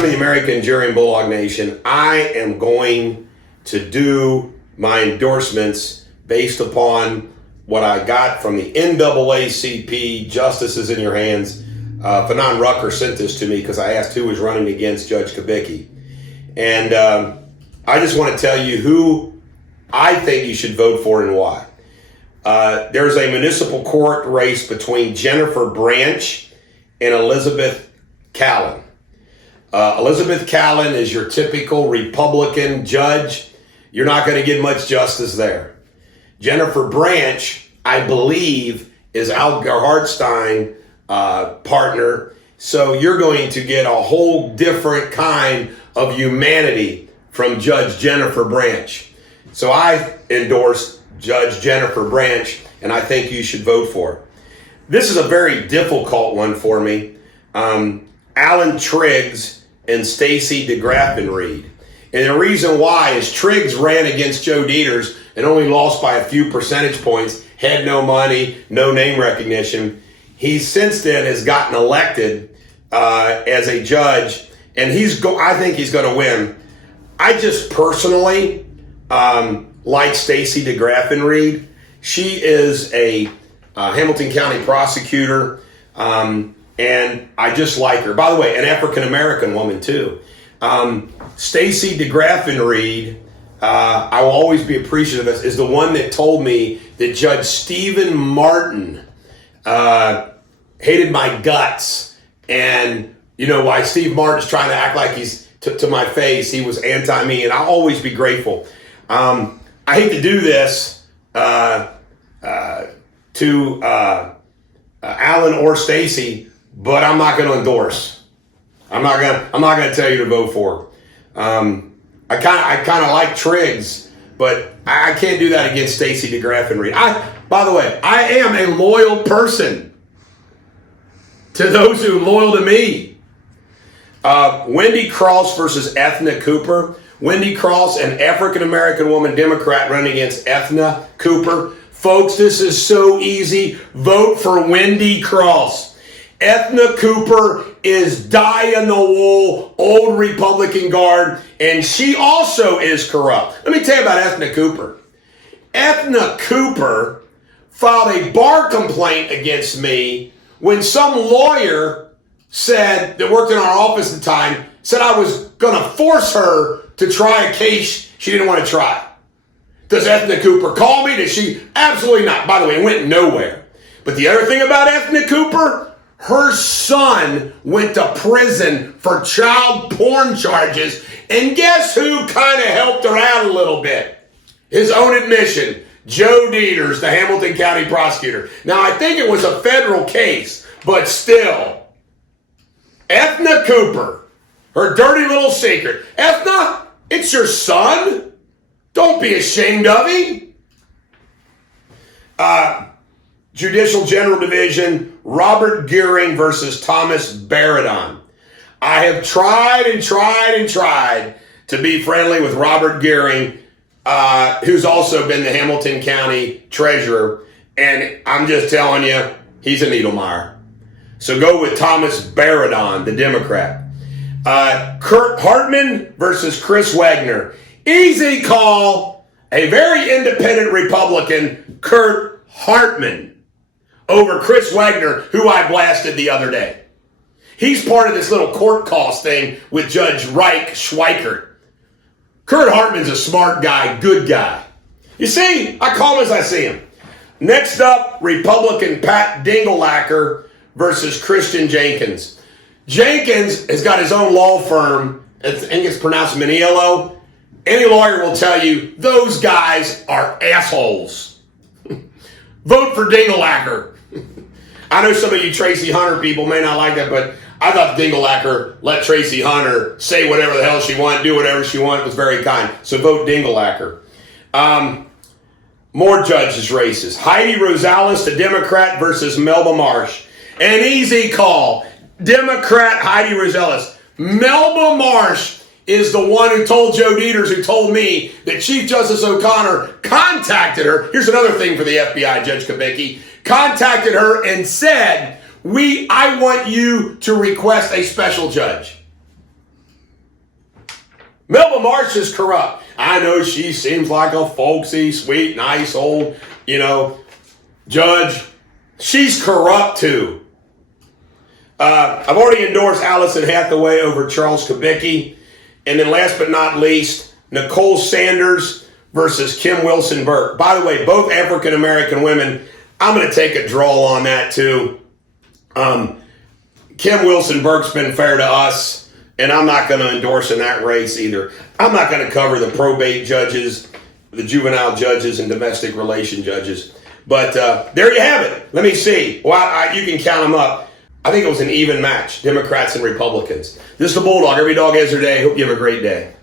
some of the American Jury and Bulldog Nation, I am going to do my endorsements based upon what I got from the NAACP. Justice is in your hands. Rucker sent this to me because I asked who was running against Judge Kubicki. And I just want to tell you who I think you should vote for and why. There's a municipal court race between Jennifer Branch and Elizabeth Callan. Elizabeth Callan is your typical Republican judge. You're not going to get much justice there. Jennifer Branch, I believe, is Al Hartstein partner. So you're going to get a whole different kind of humanity from Judge Jennifer Branch. So I endorse Judge Jennifer Branch, and I think you should vote for her. This is a very difficult one for me. Alan Triggs and Stacey DeGraffenreid. And the reason why is Triggs ran against Joe Deters and only lost by a few percentage points, had no money, no name recognition. He since then has gotten elected as a judge, and I think he's going to win. I just personally like Stacey DeGraffenreid. She is a Hamilton County prosecutor, and I just like her. By the way, an African-American woman, too. Stacey DeGraffenreid, I will always be appreciative of, is the one that told me that Judge Stephen Martin hated my guts. And, you know, why Steve Martin's trying to act like he's to my face, he was anti-me, and I'll always be grateful. I hate to do this to Alan or Stacey, but I'm not going to endorse. I'm not going to tell you to vote for. I kind of like Triggs, but I can't do that against Stacey DeGraffenreid. By the way, I am a loyal person to those who are loyal to me. Wendy Cross versus Ethna Cooper. Wendy Cross, an African-American woman Democrat running against Ethna Cooper. Folks, this is so easy. Vote for Wendy Cross. Ethna Cooper is die-in-the-wool, old Republican guard, and she also is corrupt. Let me tell you about Ethna Cooper. Ethna Cooper filed a bar complaint against me when some lawyer said, that worked in our office at the time, said I was going to force her to try a case she didn't want to try. Does Ethna Cooper call me? Does she? Absolutely not. By the way, it went nowhere. But the other thing about Ethna Cooper, her son went to prison for child porn charges, and guess who kind of helped her out a little bit? His own admission, Joe Deters, the Hamilton County prosecutor. Now, I think it was a federal case, but still, Ethna Cooper, her dirty little secret. Ethna, it's your son. Don't be ashamed of him. Judicial General Division, Robert Gearing versus Thomas Beridon. I have tried and tried and tried to be friendly with Robert Gearing, who's also been the Hamilton County treasurer. And I'm just telling you, he's a needlemeyer. So go with Thomas Beridon, the Democrat. Kurt Hartman versus Chris Wagner. Easy call. A very independent Republican, Kurt Hartman, over Chris Wagner, who I blasted the other day. He's part of this little court cost thing with Judge Reich Schweikert. Kurt Hartman's a smart guy, good guy. You see, I call him as I see him. Next up, Republican Pat Dinkelacker versus Christian Jenkins. Jenkins has got his own law firm. I think it's pronounced Maniello. Any lawyer will tell you those guys are assholes. Vote for Dinkelacker. I know some of you Tracy Hunter people may not like that, but I thought Dinkelacker let Tracy Hunter say whatever the hell she wanted, do whatever she wanted. It was very kind. So vote Dinkelacker. More judges' races. Heidi Rosales, the Democrat, versus Melba Marsh. An easy call. Democrat Heidi Rosales. Melba Marsh is the one who told Joe Deters, who told me that Chief Justice O'Connor contacted her. Here's another thing for the FBI, Judge Kubicki. Contacted her and said, I want you to request a special judge. Melba Marsh is corrupt. I know she seems like a folksy, sweet, nice old, judge. She's corrupt too. I've already endorsed Allison Hathaway over Charles Kubicki. And then last but not least, Nicole Sanders versus Kim Wilson Burke. By the way, both African-American women. I'm going to take a draw on that too. Kim Wilson Burke's been fair to us, and I'm not going to endorse in that race either. I'm not going to cover the probate judges, the juvenile judges, and domestic relation judges. But there you have it. Let me see. Well, you can count them up. I think it was an even match, Democrats and Republicans. This is the Bulldog. Every dog has their day. Hope you have a great day.